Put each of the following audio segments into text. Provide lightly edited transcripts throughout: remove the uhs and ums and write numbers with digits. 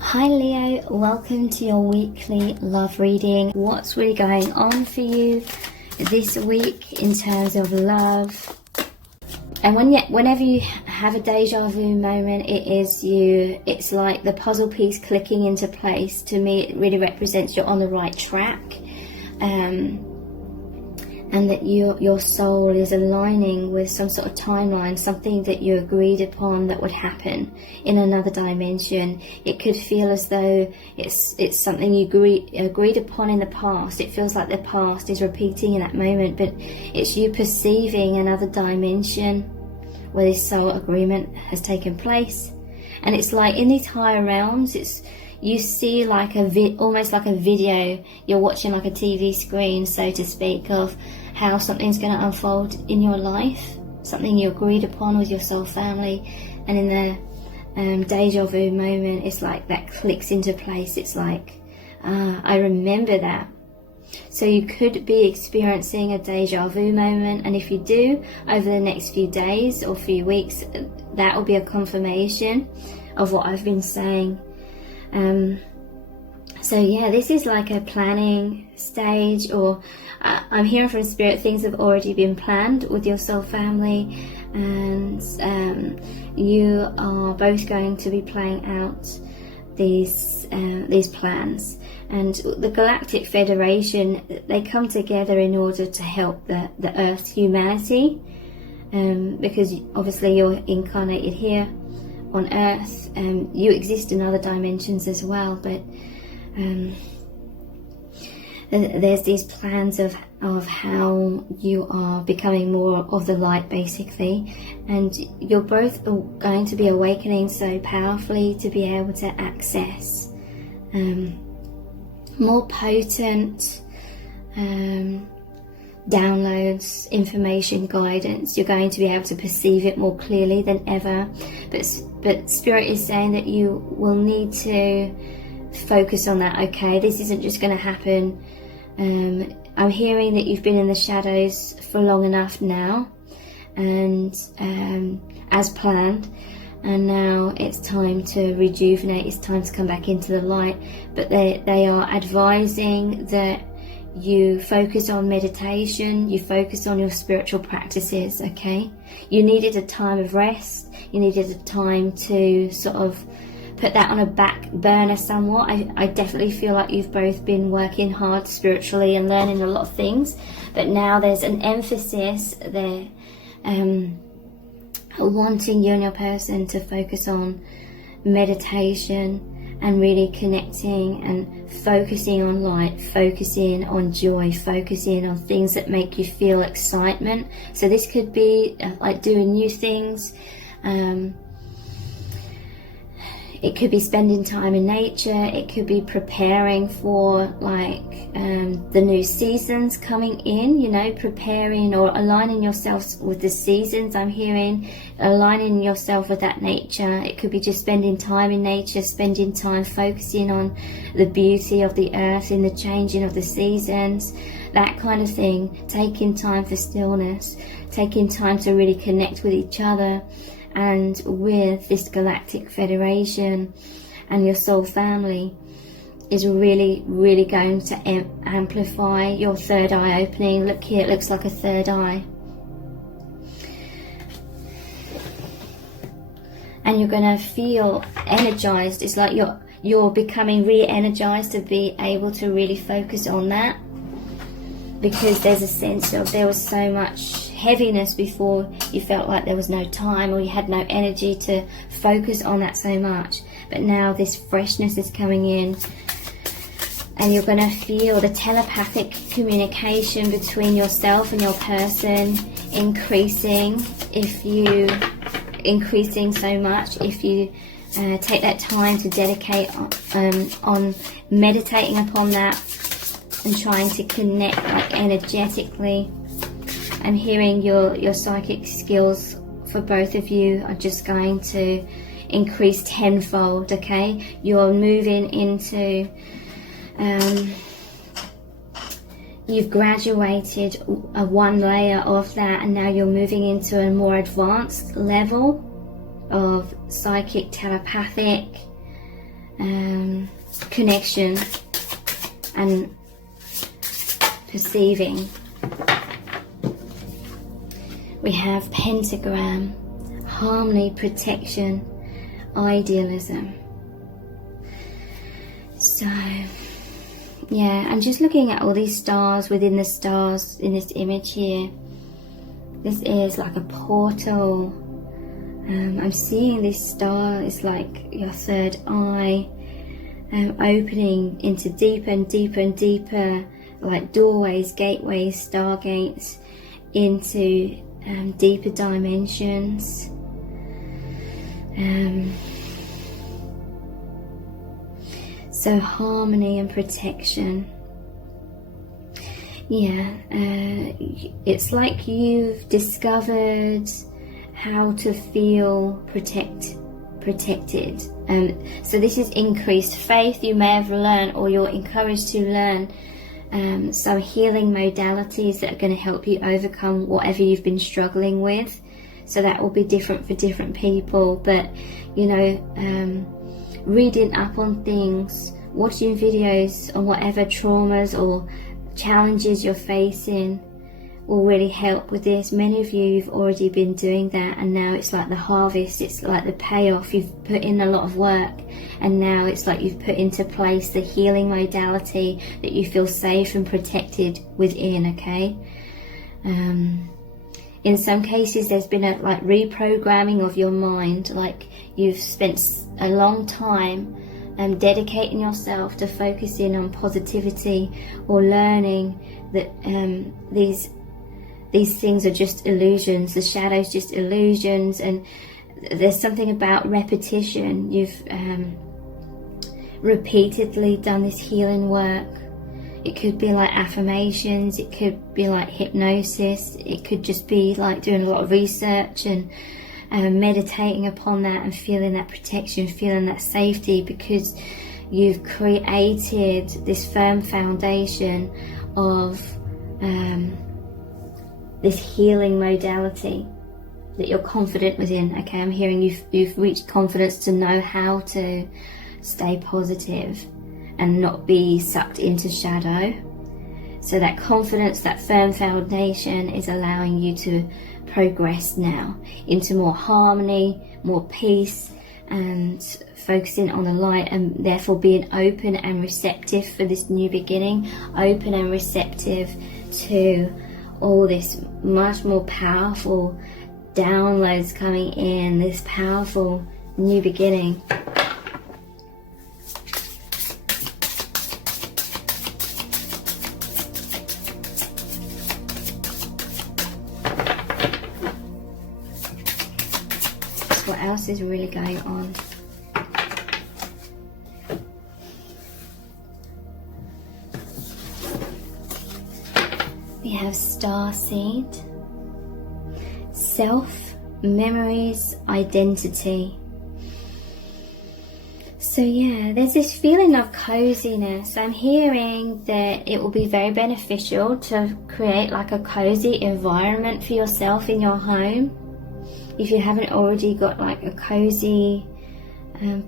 Hi Leo, welcome to your weekly love reading. What's really going on for you this week in terms of love? And whenever you have a deja vu moment, it's like the puzzle piece clicking into place. To me, it really represents you're on the right track, and that your soul is aligning with some sort of timeline, something that you agreed upon that would happen in another dimension. It could feel as though it's something you agreed upon in the past. It feels like the past is repeating in that moment, but it's you perceiving another dimension where this soul agreement has taken place. And it's like in these higher realms, you see like almost like a video. You're watching like a TV screen, so to speak, of how something's going to unfold in your life, something you agreed upon with your soul family. And in the deja vu moment, it's like that clicks into place. It's like, I remember that. So you could be experiencing a deja vu moment, and if you do, over the next few days or few weeks, that will be a confirmation of what I've been saying. So yeah, this is like a planning stage, or I'm hearing from Spirit things have already been planned with your soul family, and you are both going to be playing out these plans. And the Galactic Federation, they come together in order to help the Earth's humanity, because obviously you're incarnated here on Earth, you exist in other dimensions as well, but there's these plans of how you are becoming more of the light, basically, and you're both going to be awakening so powerfully to be able to access more potent downloads, information, guidance. You're going to be able to perceive it more clearly than ever, but Spirit is saying that you will need to focus on that. Okay, this isn't just going to happen. I'm hearing that you've been in the shadows for long enough now, and as planned, and now it's time to rejuvenate, it's time to come back into the light. But they are advising that you focus on meditation, you focus on your spiritual practices, okay? You needed a time of rest, you needed a time to sort of put that on a back burner somewhat. I definitely feel like you've both been working hard spiritually and learning a lot of things, but now there's an emphasis there, wanting you and your person to focus on meditation and really connecting and focusing on light, focusing on joy, focusing on things that make you feel excitement. So this could be like doing new things. It could be spending time in nature. It could be preparing for like the new seasons coming in, you know, preparing or aligning yourself with the seasons. I'm hearing aligning yourself with that nature. It could be just spending time in nature, spending time focusing on the beauty of the earth in the changing of the seasons, that kind of thing. Taking time for stillness, taking time to really connect with each other and with this Galactic Federation and your soul family is really, really going to amplify your third eye opening. Look here, it looks like a third eye. And you're going to feel energized. It's like you're becoming re-energized to be able to really focus on that, because there's a sense of there was so much heaviness before. You felt like there was no time, or you had no energy to focus on that so much, but now this freshness is coming in, and you're going to feel the telepathic communication between yourself and your person increasing so much if you take that time to dedicate on meditating upon that and trying to connect like energetically. I'm hearing your psychic skills for both of you are just going to increase tenfold, okay? You're moving into, you've graduated one layer of that, and now you're moving into a more advanced level of psychic, telepathic, connection and perceiving. We have pentagram, harmony, protection, idealism. So yeah, I'm just looking at all these stars within the stars in this image here. This is like a portal. I'm seeing this star is like your third eye, opening into deeper and deeper and deeper, like doorways, gateways, stargates, into deeper dimensions. So harmony and protection. Yeah, it's like you've discovered how to feel protected. So this is increased faith you may have learned, or you're encouraged to learn some healing modalities that are going to help you overcome whatever you've been struggling with. So that will be different for different people, but you know, reading up on things, watching videos on whatever traumas or challenges you're facing will really help with this. Many of you have already been doing that, and now it's like the harvest, it's like the payoff. You've put in a lot of work, and now it's like you've put into place the healing modality that you feel safe and protected within, okay? In some cases there's been a like reprogramming of your mind, like you've spent a long time dedicating yourself to focusing on positivity, or learning that these things are just illusions, the shadows just illusions, and there's something about repetition. You've repeatedly done this healing work. It could be like affirmations, it could be like hypnosis, it could just be like doing a lot of research and meditating upon that and feeling that protection, feeling that safety, because you've created this firm foundation of this healing modality that you're confident within. Okay, I'm hearing you've reached confidence to know how to stay positive and not be sucked into shadow. So that confidence, that firm foundation is allowing you to progress now into more harmony, more peace, and focusing on the light, and therefore being open and receptive for this new beginning, open and receptive to all this much more powerful downloads coming in, this powerful new beginning. What else is really going on? We have starseed, self, memories, identity. So yeah, there's this feeling of coziness. I'm hearing that it will be very beneficial to create like a cozy environment for yourself in your home. If you haven't already got like a cozy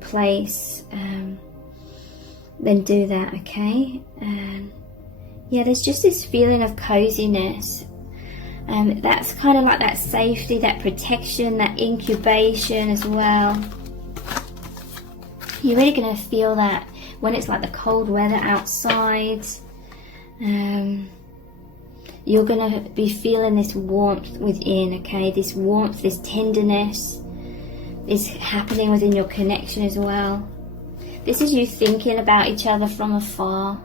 place, then do that, okay? Yeah, there's just this feeling of coziness. That's kind of like that safety, that protection, that incubation as well. You're really going to feel that when it's like the cold weather outside. You're going to be feeling this warmth within, okay? This warmth, this tenderness is happening within your connection as well. This is you thinking about each other from afar.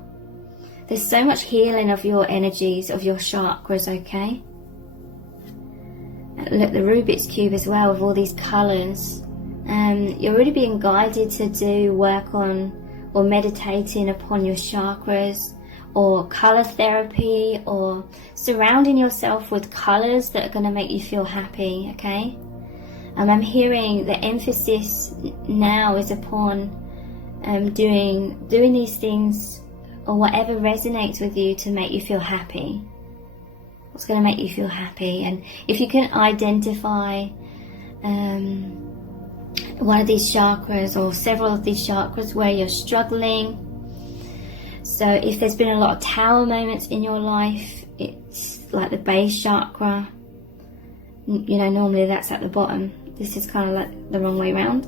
There's so much healing of your energies, of your chakras, okay? Look, the Rubik's Cube as well, with all these colours. You're really being guided to do work on or meditating upon your chakras, or colour therapy, or surrounding yourself with colours that are going to make you feel happy, okay? I'm hearing the emphasis now is upon doing these things, or whatever resonates with you to make you feel happy. What's going to make you feel happy? And if you can identify one of these chakras or several of these chakras where you're struggling. So if there's been a lot of tower moments in your life, it's like the base chakra. You know, normally that's at the bottom. This is kind of like the wrong way around.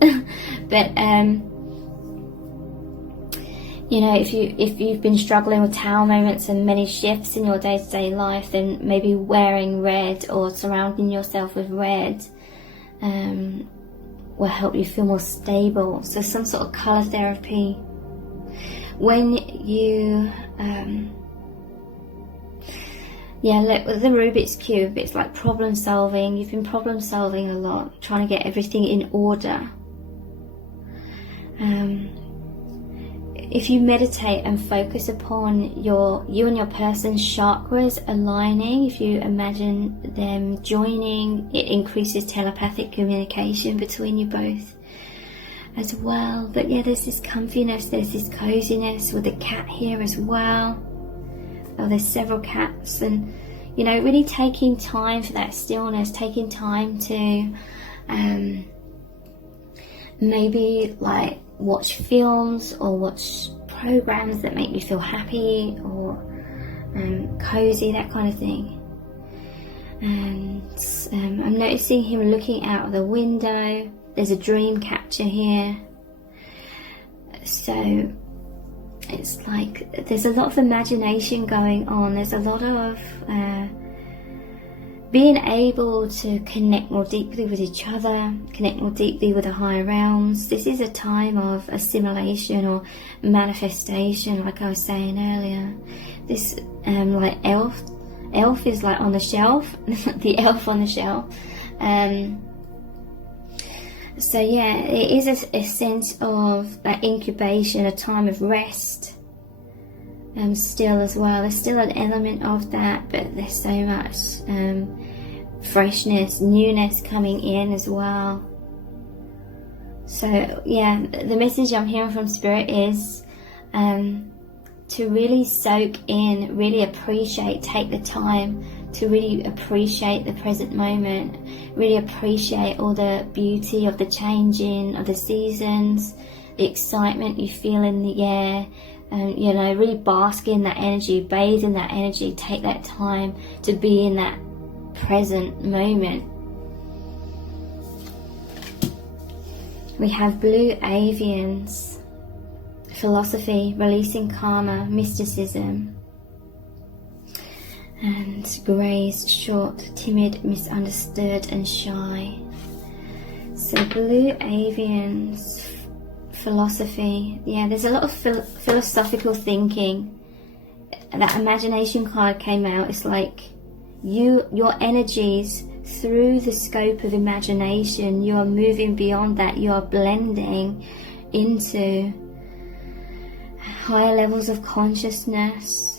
But you know, if you've been struggling with tower moments and many shifts in your day-to-day life, then maybe wearing red or surrounding yourself with red will help you feel more stable. So some sort of color therapy. When you look with the Rubik's Cube, it's like problem solving. You've been problem solving a lot, trying to get everything in order. If you meditate and focus upon you and your person's chakras aligning, if you imagine them joining, it increases telepathic communication between you both as well. But yeah, there's this comfiness, there's this coziness with the cat here as well. Oh, there's several cats, and you know, really taking time for that stillness, taking time to maybe like watch films or watch programs that make you feel happy or cozy, that kind of thing. And I'm noticing him looking out of the window. There's a dream catcher here. So it's like there's a lot of imagination going on. There's a lot of being able to connect more deeply with each other, connect more deeply with the higher realms. This is a time of assimilation or manifestation, like I was saying earlier. This like elf is like on the shelf, the elf on the shelf. So yeah, it is a sense of that incubation, a time of rest. Still as well, there's still an element of that, but there's so much freshness, newness coming in as well. So yeah, the message I'm hearing from Spirit is to really soak in, really appreciate, take the time to really appreciate the present moment, really appreciate all the beauty of the changing of the seasons, the excitement you feel in the air. You know, really bask in that energy, bathe in that energy, take that time to be in that present moment. We have blue avians, philosophy, releasing karma, mysticism. And greys, short, timid, misunderstood and shy. So blue avians, philosophy. Yeah, there's a lot of philosophical thinking. That imagination card came out. It's like your energies through the scope of imagination, you are moving beyond that. You are blending into higher levels of consciousness.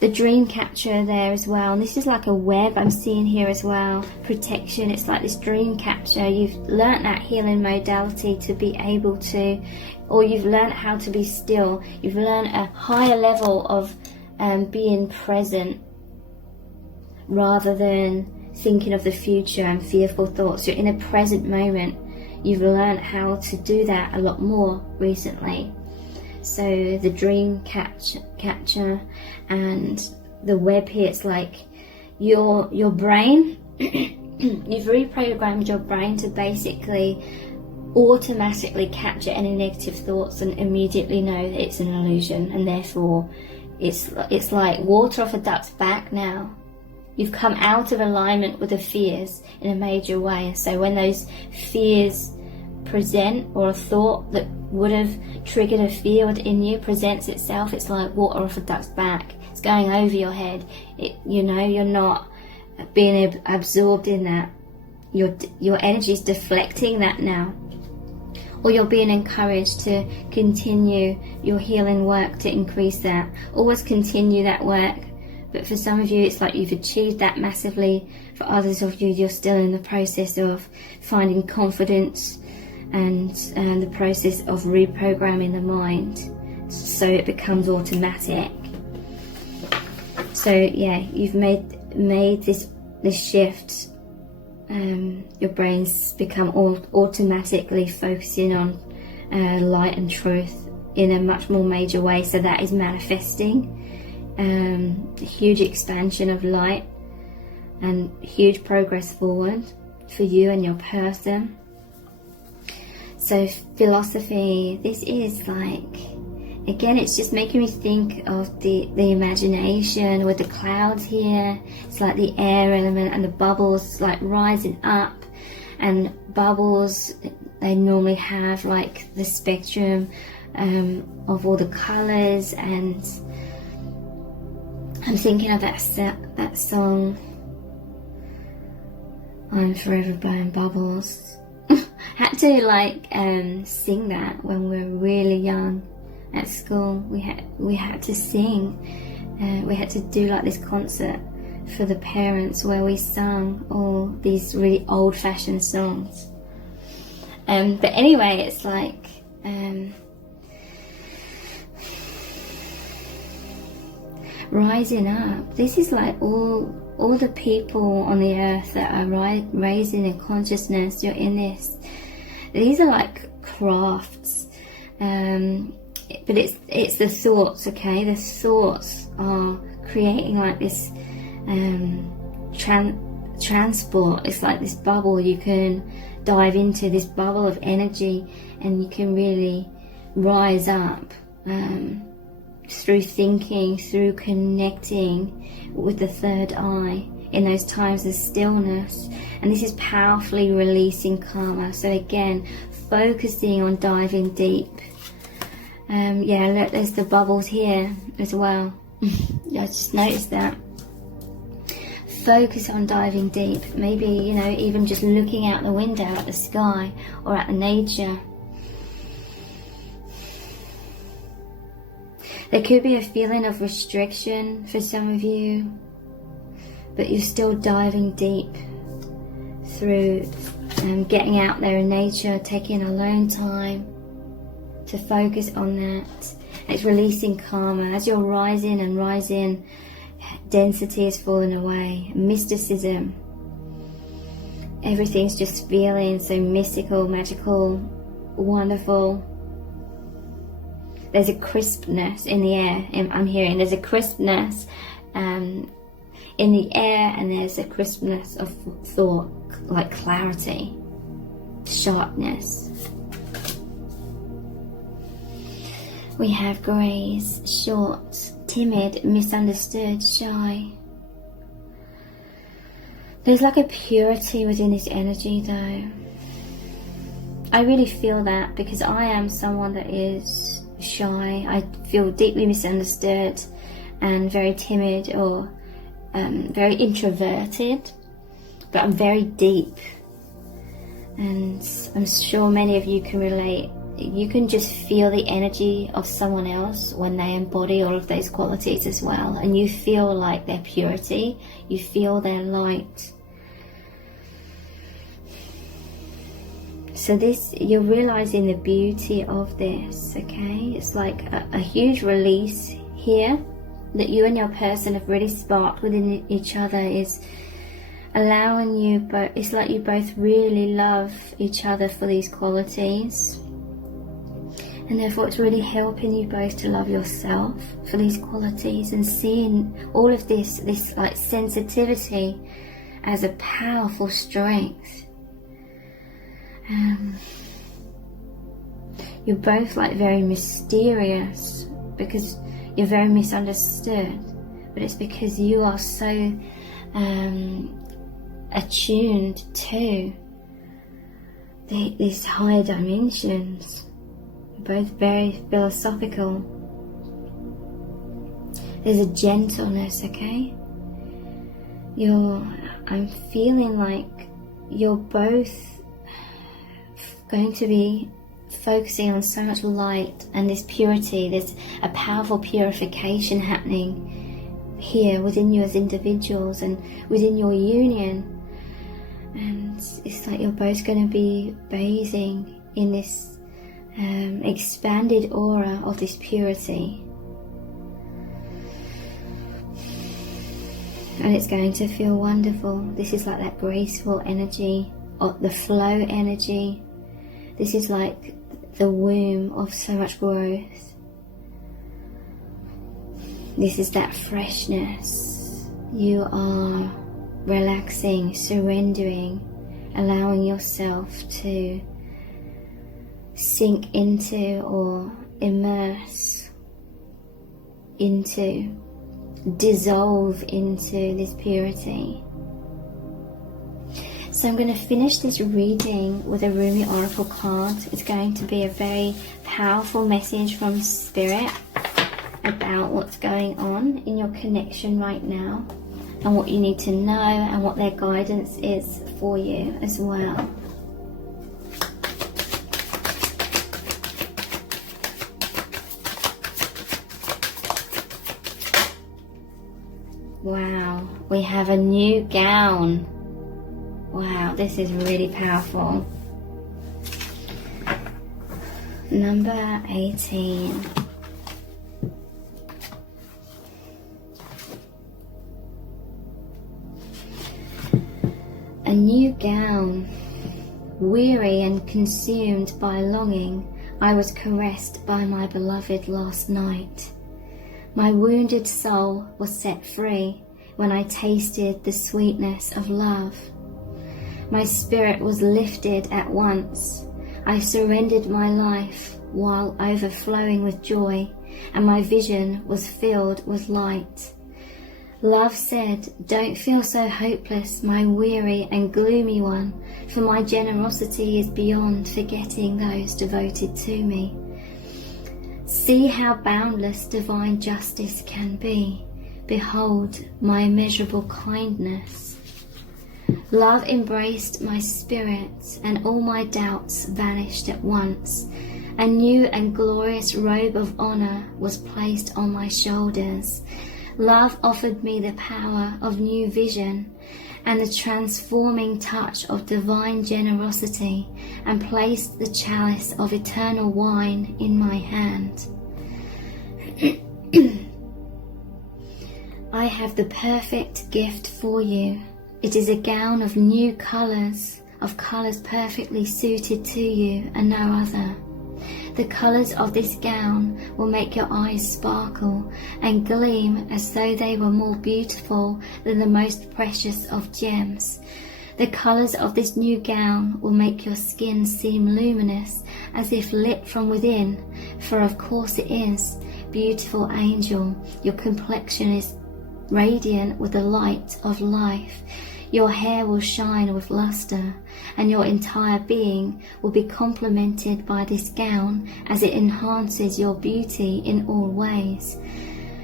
The dream catcher there as well, and this is like a web I'm seeing here as well. Protection, it's like this dream catcher. You've learnt that healing modality to be able to, or you've learnt how to be still. You've learnt a higher level of being present rather than thinking of the future and fearful thoughts. You're in a present moment. You've learnt how to do that a lot more recently. So the dream catcher and the web here, it's like your brain, you've reprogrammed your brain to basically automatically capture any negative thoughts and immediately know that it's an illusion, and therefore it's like water off a duck's back now. You've come out of alignment with the fears in a major way. So when those fears present, or a thought that would have triggered a fear within you presents itself, it's like water off a duck's back. It's going over your head. You know, you're not being absorbed in that. Your energy is deflecting that now. Or you're being encouraged to continue your healing work to increase that. Always continue that work. But for some of you, it's like you've achieved that massively. For others of you, you're still in the process of finding confidence and the process of reprogramming the mind so it becomes automatic. So yeah, you've made this shift your brains become automatically focusing on light and truth in a much more major way. So that is manifesting a huge expansion of light and huge progress forward for you and your person. So philosophy, this is like, again, it's just making me think of the imagination with the clouds here. It's like the air element and the bubbles like rising up, and bubbles, they normally have like the spectrum of all the colors. And I'm thinking of that song, I'm Forever Blowing Bubbles. Had to like sing that when we were really young at school. We had to sing. We had to do like this concert for the parents where we sung all these really old-fashioned songs. But anyway, it's like rising up. This is like all the people on the earth that are raising in consciousness. You're in this. These are like crafts, but it's the thoughts. Okay, the thoughts are creating like this transport. It's like this bubble. You can dive into this bubble of energy, and you can really rise up through thinking, through connecting with the third eye in those times of stillness. And this is powerfully releasing karma. So again, focusing on diving deep. Yeah, look, there's the bubbles here as well. I just noticed that. Focus on diving deep. Maybe, you know, even just looking out the window at the sky or at the nature. There could be a feeling of restriction for some of you, but you're still diving deep through getting out there in nature, taking alone time to focus on that. It's releasing karma. As you're rising and rising, density is falling away. Mysticism. Everything's just feeling so mystical, magical, wonderful. There's a crispness in the air. I'm hearing there's a crispness in the air, and there's a crispness of thought, like clarity, sharpness. We have greys, short, timid, misunderstood, shy. There's like a purity within this energy though. I really feel that because I am someone that is shy. I feel deeply misunderstood and very timid, or very introverted, but I'm very deep, and I'm sure many of you can relate. You can just feel the energy of someone else when they embody all of those qualities as well, and you feel like their purity, you feel their light. So this, you're realizing the beauty of this, okay? It's like a huge release here that you and your person have really sparked within each other, is allowing you both. It's like you both really love each other for these qualities, and therefore it's really helping you both to love yourself for these qualities, and seeing all of this like sensitivity as a powerful strength. You're both like very mysterious because you're very misunderstood, but it's because you are so attuned to these higher dimensions. You're both very philosophical. There's a gentleness, okay? I'm feeling like you're both going to be focusing on so much light and this purity. There's a powerful purification happening here within you as individuals and within your union, and it's like you're both going to be bathing in this expanded aura of this purity. And it's going to feel wonderful. This is like that graceful energy, or the flow energy. This is like the womb of so much growth. This is that freshness. You are relaxing, surrendering, allowing yourself to sink into or immerse into, dissolve into this purity. So I'm going to finish this reading with a Rumi Oracle card. It's going to be a very powerful message from Spirit about what's going on in your connection right now and what you need to know and what their guidance is for you as well. Wow, we have a new gown. Wow, this is really powerful. Number 18. A new gown. Weary and consumed by longing, I was caressed by my beloved last night. My wounded soul was set free when I tasted the sweetness of love. My spirit was lifted at once. I surrendered my life while overflowing with joy, and my vision was filled with light. Love said, "Don't feel so hopeless, my weary and gloomy one, for my generosity is beyond forgetting those devoted to me. See how boundless divine justice can be. Behold my immeasurable kindness." Love embraced my spirit, and all my doubts vanished at once. A new and glorious robe of honor was placed on my shoulders. Love offered me the power of new vision and the transforming touch of divine generosity, and placed the chalice of eternal wine in my hand. I have the perfect gift for you. It is a gown of new colours, of colours perfectly suited to you and no other. The colours of this gown will make your eyes sparkle and gleam as though they were more beautiful than the most precious of gems. The colours of this new gown will make your skin seem luminous, as if lit from within, for of course it is. Beautiful angel, your complexion is radiant with the light of life. Your hair will shine with luster, and your entire being will be complemented by this gown as it enhances your beauty in all ways.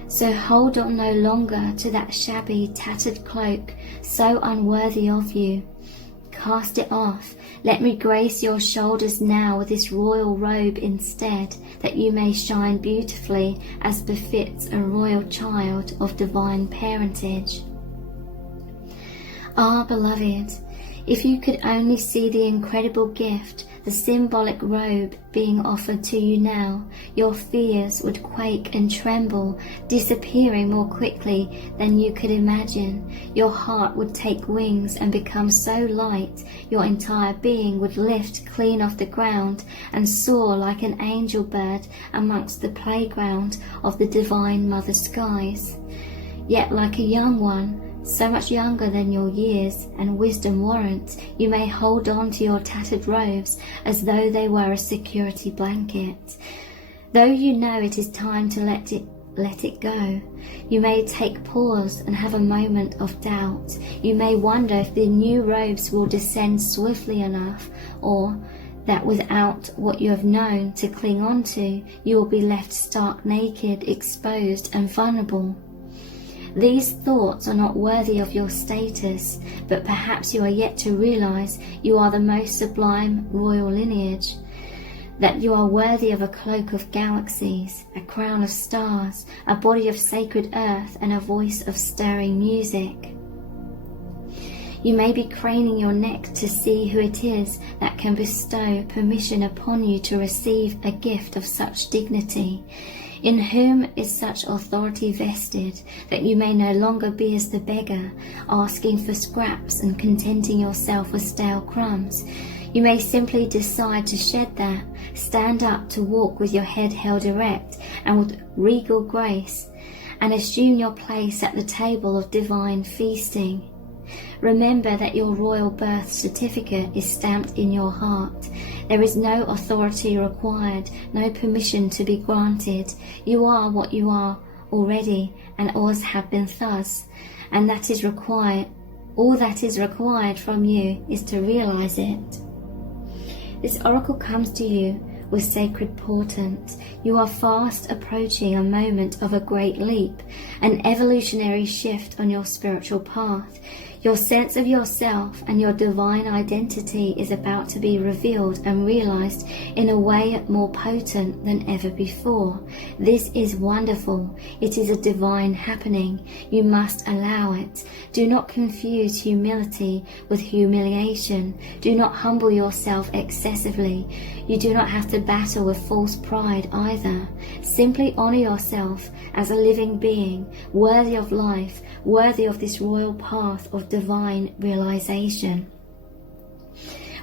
So hold on no longer to that shabby, tattered cloak, so unworthy of you. Cast it off. Let me grace your shoulders now with this royal robe instead, that you may shine beautifully as befits a royal child of divine parentage. Ah, beloved, if you could only see the incredible gift, the symbolic robe being offered to you now, your fears would quake and tremble, disappearing more quickly than you could imagine. Your heart would take wings and become so light, your entire being would lift clean off the ground and soar like an angel bird amongst the playground of the divine mother skies. Yet like a young one, so much younger than your years and wisdom warrant, you may hold on to your tattered robes as though they were a security blanket. Though you know it is time to let it go, you may take pause and have a moment of doubt. You may wonder if the new robes will descend swiftly enough, or that without what you have known to cling on to, you will be left stark naked, exposed and vulnerable. These thoughts are not worthy of your status, but perhaps you are yet to realize you are the most sublime royal lineage, that you are worthy of a cloak of galaxies, a crown of stars, a body of sacred earth, and a voice of stirring music. You may be craning your neck to see who it is that can bestow permission upon you to receive a gift of such dignity. In whom is such authority vested, that you may no longer be as the beggar, asking for scraps and contenting yourself with stale crumbs. You may simply decide to shed that, stand up to walk with your head held erect and with regal grace, and assume your place at the table of divine feasting. Remember that your royal birth certificate is stamped in your heart. There is no authority required, no permission to be granted. You are what you are already, and always have been thus, and that is required. All that is required from you is to realize it. This oracle comes to you with sacred portent. You are fast approaching a moment of a great leap, an evolutionary shift on your spiritual path. Your sense of yourself and your divine identity is about to be revealed and realized in a way more potent than ever before. This is wonderful. It is a divine happening. You must allow it. Do not confuse humility with humiliation. Do not humble yourself excessively. You do not have to battle with false pride either. Simply honor yourself as a living being, worthy of life, worthy of this royal path of divine realization.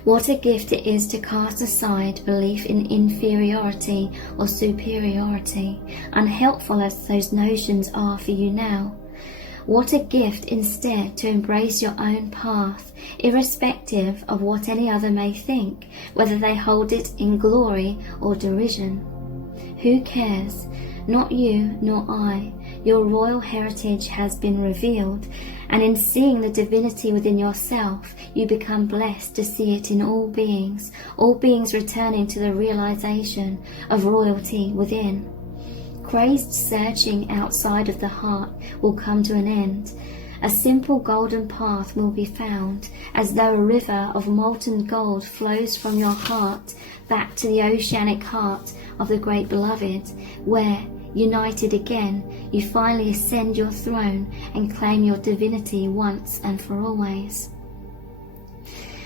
What a gift it is to cast aside belief in inferiority or superiority, unhelpful as those notions are for you now. What a gift instead to embrace your own path, irrespective of what any other may think, whether they hold it in glory or derision. Who cares? Not you nor I. Your royal heritage has been revealed, and in seeing the divinity within yourself, you become blessed to see it in all beings returning to the realization of royalty within. Crazed searching outside of the heart will come to an end. A simple golden path will be found, as though a river of molten gold flows from your heart back to the oceanic heart of the great beloved, where, united again, you finally ascend your throne and claim your divinity once and for always.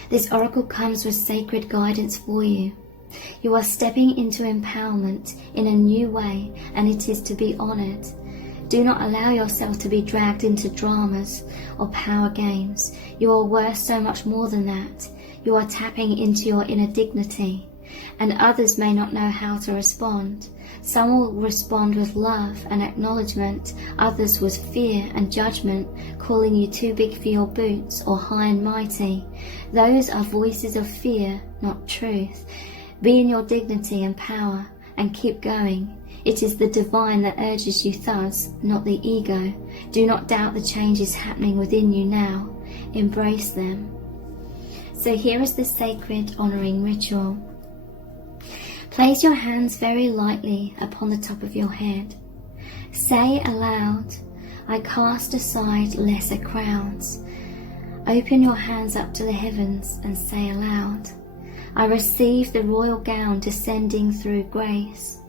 This oracle comes with sacred guidance for you. You are stepping into empowerment in a new way, and it is to be honored. Do not allow yourself to be dragged into dramas or power games. You are worth so much more than that. You are tapping into your inner dignity, and others may not know how to respond. Some will respond with love and acknowledgement, others with fear and judgment, calling you too big for your boots or high and mighty. Those are voices of fear, not truth. Be in your dignity and power, and keep going. It is the divine that urges you thus, not the ego. Do not doubt the changes happening within you now. Embrace them. So here is the sacred honoring ritual. Place your hands very lightly upon the top of your head. Say aloud, I cast aside lesser crowns. Open your hands up to the heavens and say aloud, I receive the royal gown descending through grace.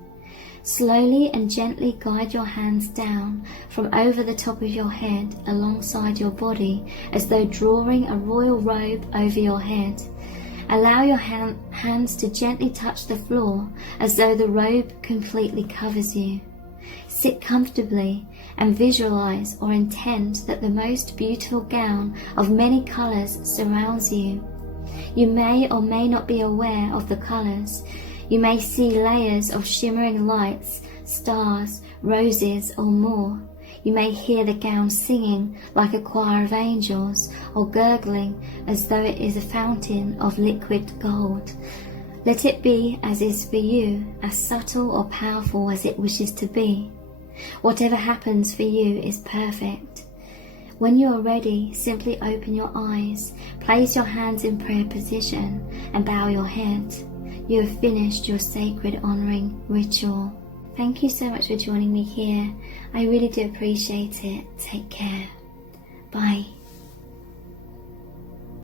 Slowly and gently guide your hands down from over the top of your head alongside your body, as though drawing a royal robe over your head. Allow your hands to gently touch the floor, as though the robe completely covers you. Sit comfortably and visualize or intend that the most beautiful gown of many colors surrounds you. You may or may not be aware of the colors. You may see layers of shimmering lights, stars, roses, or more. You may hear the gown singing like a choir of angels, or gurgling as though it is a fountain of liquid gold. Let it be as is for you, as subtle or powerful as it wishes to be. Whatever happens for you is perfect. When you are ready, simply open your eyes, place your hands in prayer position, and bow your head. You have finished your sacred honoring ritual. Thank you so much for joining me here. I really do appreciate it. Take care. Bye.